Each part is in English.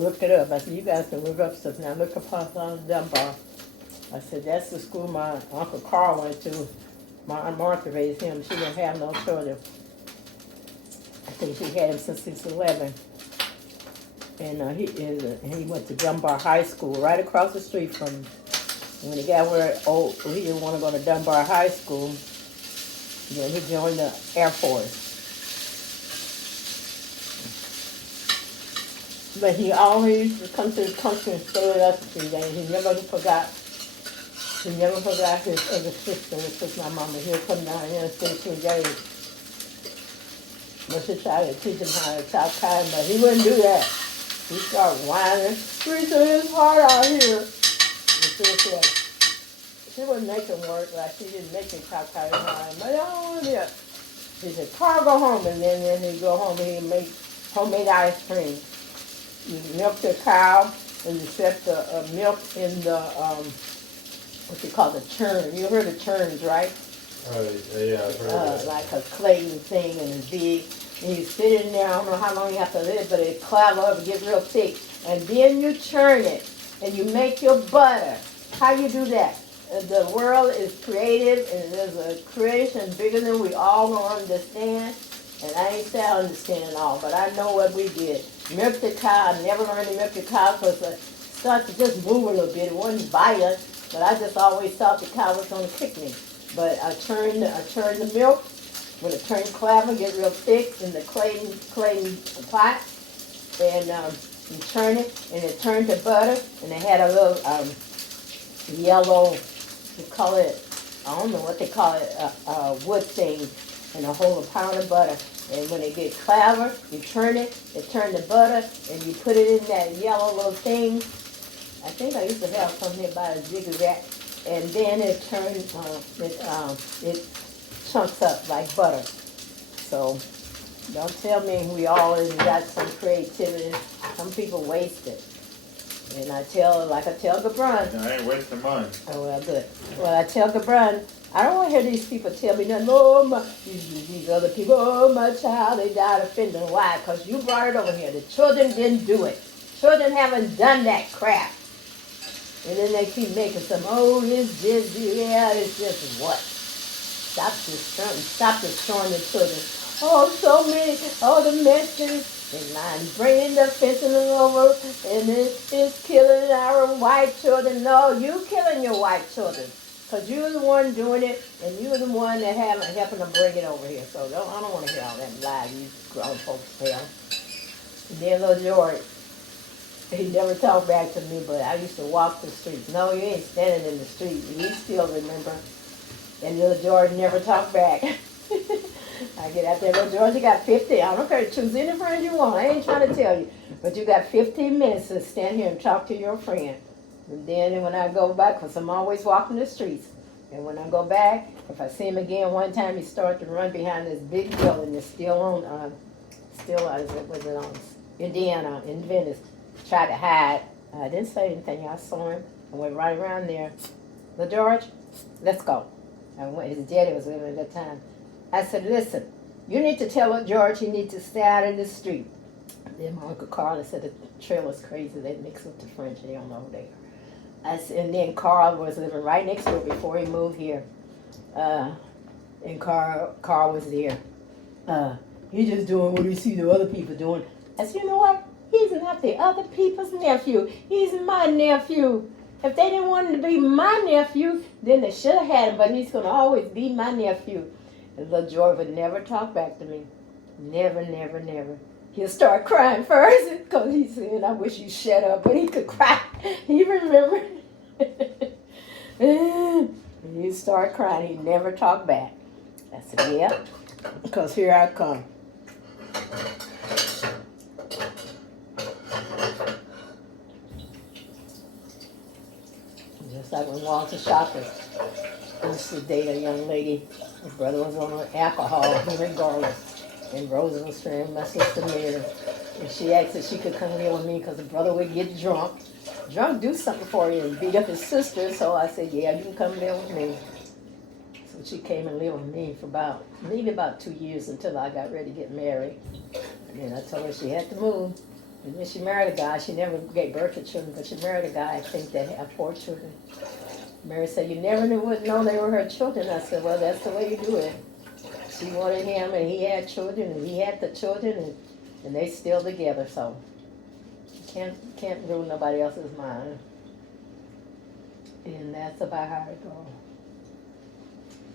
Looked it up. I said, you guys can look up stuff now. Look up Hawthorne Dunbar. I said, that's the school my Uncle Carl went to. My Aunt Martha raised him. She didn't have no children. I think she had him since he was 11. And he went to Dunbar High School, right across the street from, when he got where he didn't want to go to Dunbar High School, then he joined the Air Force. But he always come to the country and stay with us a few days. He never forgot his other sister, which was my mama. He'll come down here and stay 2 days. But she tried to teach him how to talk kind, but he wouldn't do that. He started whining. Teresa, it's hard out here. And she wouldn't make him work, like she didn't make him talk kind of hard. But I don't want to. He said, Carl, go home. And then he'd go home and he'd make homemade ice cream. You milk the cow and you set the milk in the, what you call the churn. You heard of churns, right? Yeah, I've heard of that. Like a clay thing and it's big. And you sit in there, I don't know how long you have to live, but it clabber up and get real thick. And then you churn it and you make your butter. How you do that? The world is creative and there's a creation bigger than we all gonna understand. And I ain't say I understand it all, but I know what we did. Milk the cow. I never learned to milk the cow because it started to just move a little bit. It wouldn't bite us, but I just always thought the cow was going to kick me. But I turned the milk with a turned clabber, get real thick in the clay pot, and you turn it, and it turned to butter, and it had a little yellow, you call it, I don't know what they call it, wood thing, and a whole pound of butter. And when it gets clabber, you turn it turn the butter, and you put it in that yellow little thing. I think I used to have some here by a jiggy rack. And then it turns, it chunks up like butter. So don't tell me we always got some creativity. Some people waste it. And I tell Gabron. No, I ain't wasting mine. Oh, well, good. Well, I tell Gabron, I don't want to hear these people tell me nothing. Oh, these other people, oh, my child, they died offending. Why? Because you brought it over here. The children didn't do it. Children haven't done that crap. And then they keep making some, it's just what? Stop destroying the children. The messages. And I'm bringing the fencing over, and it's killing our white children. No, you killing your white children. Because you're the one doing it, and you're the one that helping them bring it over here. So I don't want to hear all that lie you grown folks tell. And then little George, he never talked back to me, but I used to walk the streets. No, you ain't standing in the street. He still remember. And little George never talked back. I get out there, little George, you got 50. I don't care, choose any friend you want. I ain't trying to tell you. But you got 15 minutes to stand here and talk to your friend. And then when I go back, because I'm always walking the streets, and when I go back, if I see him again, one time he started to run behind this big building that's still on, Indiana, in Venice. Tried to hide. I didn't say anything. I saw him. I went right around there. Little George, let's go. His daddy was living at that time. I said, listen, you need to tell little George he needs to stay out in the street. Then my Uncle Carl said the trailer's crazy. They mix up the French. They don't know who they are. And then Carl was living right next door before he moved here. And Carl was there. He's just doing what he see the other people doing. I said, you know what? He's not the other people's nephew. He's my nephew. If they didn't want him to be my nephew, then they should have had him, but he's going to always be my nephew. And little George would never talk back to me. Never, never, never. He'll start crying first because he said, I wish you shut up, but he could cry. He remembered. He'd start crying. He'd never talk back. I said, yeah, because here I come. Just like when Walter Shoppers used to date a young lady, his brother was on alcohol, regardless. And Rosa was staying my sister Mary. And she asked if she could come live with me because the brother would get drunk. Drunk do something for you and beat up his sister. So I said, yeah, you can come live with me. So she came and lived with me for maybe about 2 years until I got ready to get married. And then I told her she had to move. And then she married a guy. She never gave birth to children, but she married a guy, I think, that had 4 children. Mary said, you never would know they were her children. I said, well, that's the way you do it. She wanted him, and he had children, and he had the children, and they still together. So you can't rule nobody else's mind. And that's about how it goes.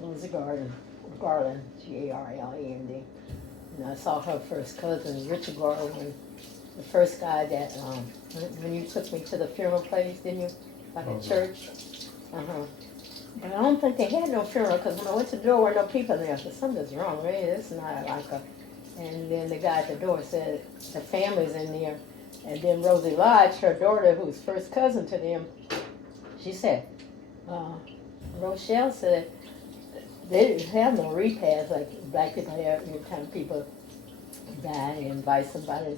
Rosie Garland, Garland. And I saw her first cousin, Richard Garland, the first guy that, when you took me to the funeral place, didn't you? Like a church. But I don't think they had no funeral, because when I went to the door, there were no people there. I said, something's wrong, right? It's not like a... And then the guy at the door said, the family's in there. And then Rosie Lodge, her daughter, who's first cousin to them, she said, Rochelle said, they didn't have no repast like black people have. You kind of people die and invite somebody,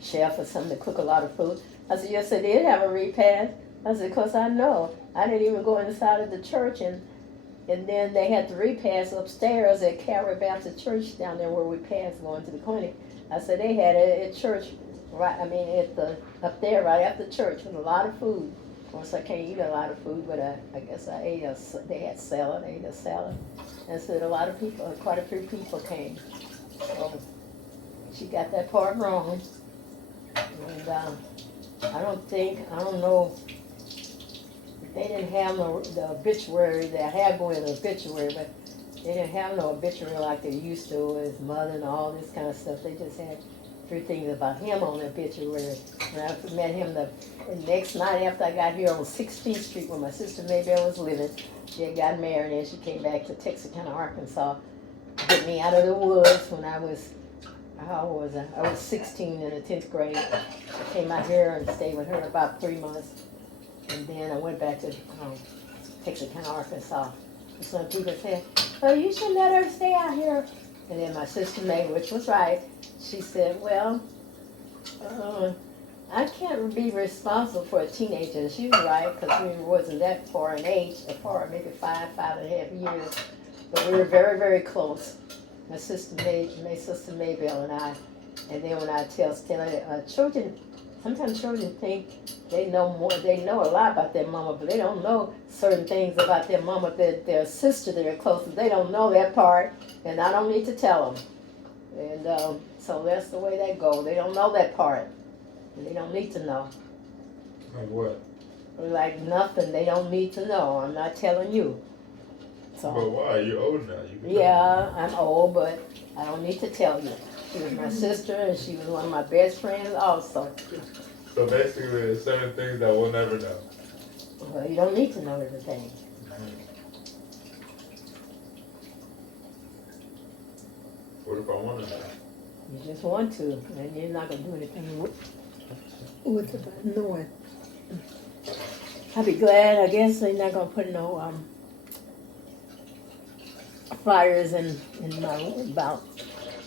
chef or something to cook a lot of food. I said, yes, they did have a repast. I said, because I know. I didn't even go inside of the church, and then they had the repast upstairs at Calvary Baptist Church down there where we passed going to the clinic. I said, they had it at church, right? I mean, up there right after church with a lot of food. Of course, I can't eat a lot of food, but I guess I ate they had salad. I ate a salad. And so a lot of people, quite a few people came. So she got that part wrong. And I don't know, they didn't have the obituary. They had one in the obituary, but they didn't have no obituary like they used to with his mother and all this kind of stuff. They just had 3 things about him on the obituary. And I met him the next night after I got here on 16th Street where my sister Maybelle was living. She had gotten married and she came back to Texarkana, Arkansas, get me out of the woods when I was, how old was I? I was 16 in the 10th grade. I came out here and stayed with her about 3 months. And then I went back to Texarkana, Arkansas. And some people said, well, you should let her stay out here. And then my sister May, which was right, she said, well, I can't be responsible for a teenager. And she was right, because we wasn't that far in age, apart, maybe 5.5 years. But we were very, very close. My sister Maybelle and I. And then when I tell children, sometimes children think they know more, they know a lot about their mama, but they don't know certain things about their mama, their sister, they're close to. They don't know that part, and I don't need to tell them. And so that's the way that goes. They don't know that part. And they don't need to know. Like what? Like nothing. They don't need to know. I'm not telling you. So. But why? You're old now. Yeah, I'm old, but I don't need to tell you. She was my sister, and she was one of my best friends also. So basically, there's 7 things that we'll never know. Well, you don't need to know everything. What if I want to know? You just want to, and you're not going to do anything with about knowing. I'll be glad. I guess they're not going to put no flyers in my about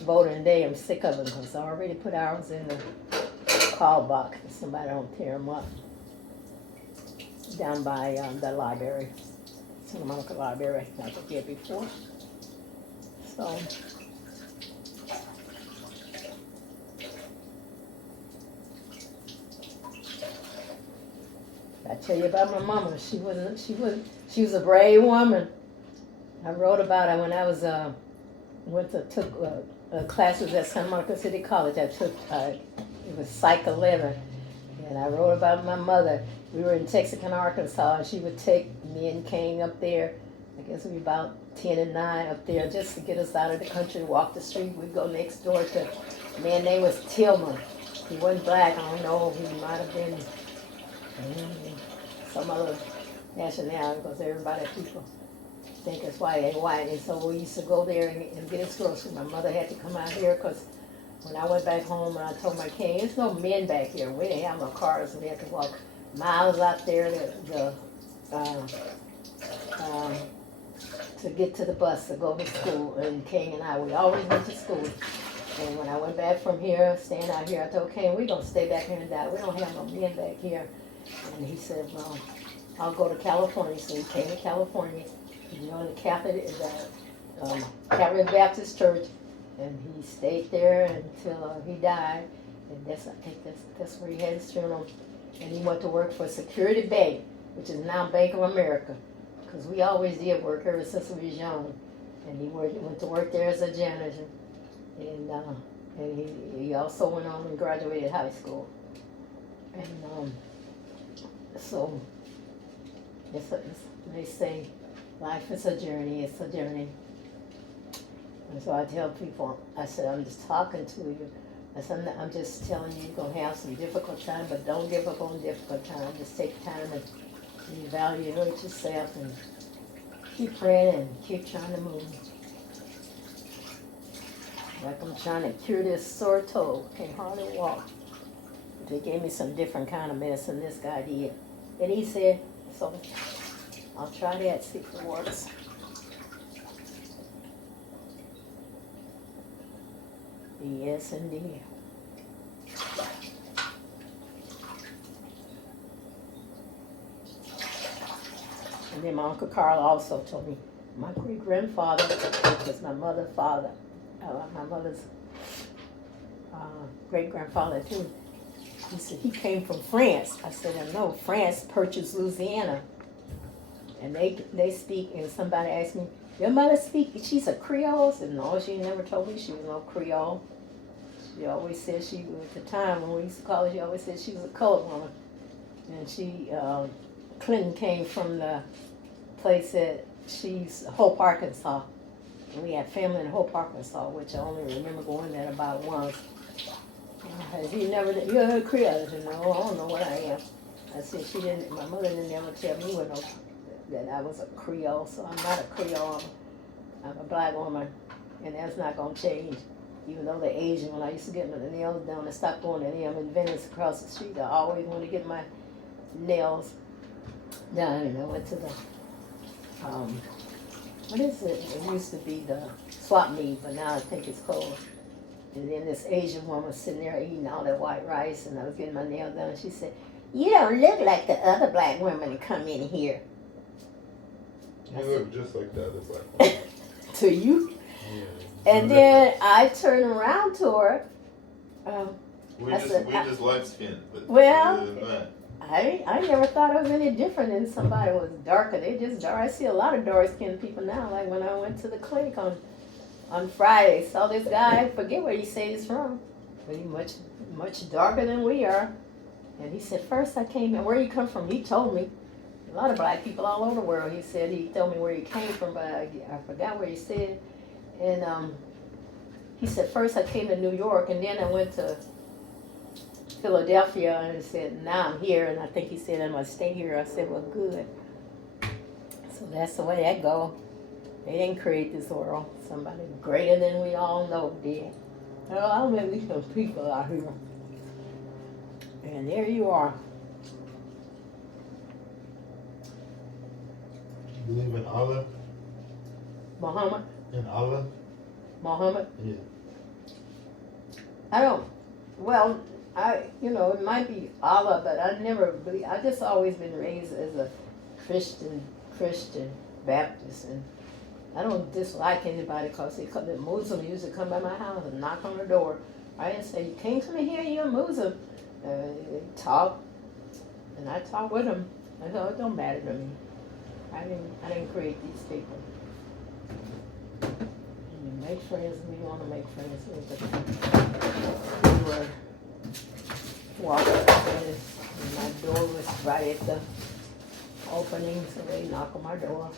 voting today. I'm sick of them because I already put ours in the call box. Somebody don't tear them up. Down by the library, Santa Monica Library, like I did before. So. I tell you about my mama. She was a brave woman. I wrote about her when I was took classes at Santa Monica City College. I took it was Psych 11, and I wrote about my mother. We were in Texarkana, Arkansas, and she would take me and King up there. I guess we were about 10 and 9 up there just to get us out of the country, walk the street. We'd go next door to a man named was Tillman. He wasn't black. I don't know. He might have been some other nationality because everybody, people think it's white ain't white. And so we used to go there and get his groceries. My mother had to come out here because when I went back home and I told my King, there's no men back here. We didn't have no cars, so we had to walk miles out there to get to the bus to go to school. And King and I, we always went to school. And when I went back from here, staying out here, I told King, we're going to stay back here and die. We don't have no men back here. And he said, well, I'll go to California. So he came to California. He joined the Calvary Baptist Church. And he stayed there until he died. And I think that's where he had his funeral. And he went to work for Security Bank, which is now Bank of America. Because we always did work ever since we was young. And he went to work there as a janitor. And he also went on and graduated high school. And so they say life is a journey, it's a journey. And so I tell people, I said, I'm just talking to you. I said, I'm just telling you, you're going to have some difficult time, but don't give up on difficult time. Just take time and evaluate yourself and keep praying and keep trying to move. Like I'm trying to cure this sore toe, can't hardly walk. They gave me some different kind of medicine this guy did. And he said, so I'll try that, see if it works. Yes, indeed. And then my Uncle Carl also told me, my great-grandfather, which was my mother's father, my mother's great-grandfather too, he said he came from France. I said, I know, France purchased Louisiana. And they speak, and somebody asked me, your mother she's a Creole? I said, no, she never told me she was no Creole. She always said at the time when we used to call her, she always said she was a colored woman. And Clinton came from the place that she's Hope, Arkansas. And we had family in Hope, Arkansas, which I only remember going there about once. You're a Creole. I said, no, I don't know what I am. I said, my mother didn't ever tell me that I was a Creole, so I'm not a Creole. I'm a black woman, and that's not going to change. Even though they're Asian, when I used to get my nails done, I stopped going to them in Venice across the street. I always wanted to get my nails done, and I went to the, what is it? It used to be the swap meet, but now I think it's called. And then this Asian woman was sitting there eating all that white rice, and I was getting my nails done, and she said, you don't look like the other black women that come in here. You look just like the other black woman. To you? Yeah. And then I turned around to her. We I just said, just light skinned, but well, other than that. I never thought I was any different than somebody who was darker. They just dark. I see a lot of dark skinned people now. Like when I went to the clinic on Friday, saw this guy, I forget where he said he's from, but he's much darker than we are. And he said, first I came in, where you come from? He told me. A lot of black people all over the world. He told me where he came from, but I forgot where he said. And he said, first I came to New York, and then I went to Philadelphia, and he said, now I'm here. And I think he said, I'm going to stay here. I said, well, good. So that's the way that go. They didn't create this world. Somebody greater than we all know did. Oh, I'll maybe some people out here. And there you are. You believe in Allah? Muhammad? In Allah? Muhammad? Yeah. I don't, well, it might be Allah, but I never believe, I just always been raised as a Christian Baptist, and I don't dislike anybody because the Muslims used to come by my house and knock on the door. I didn't say, you can't come in here, you're a Muslim. They talk, and I talk with them. I know it don't matter to me. I didn't create these people. And you make friends when you want to make friends with them. We were walking and my door was right at the opening, so they knock on my door.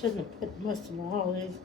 Shouldn't have put mustard on all these.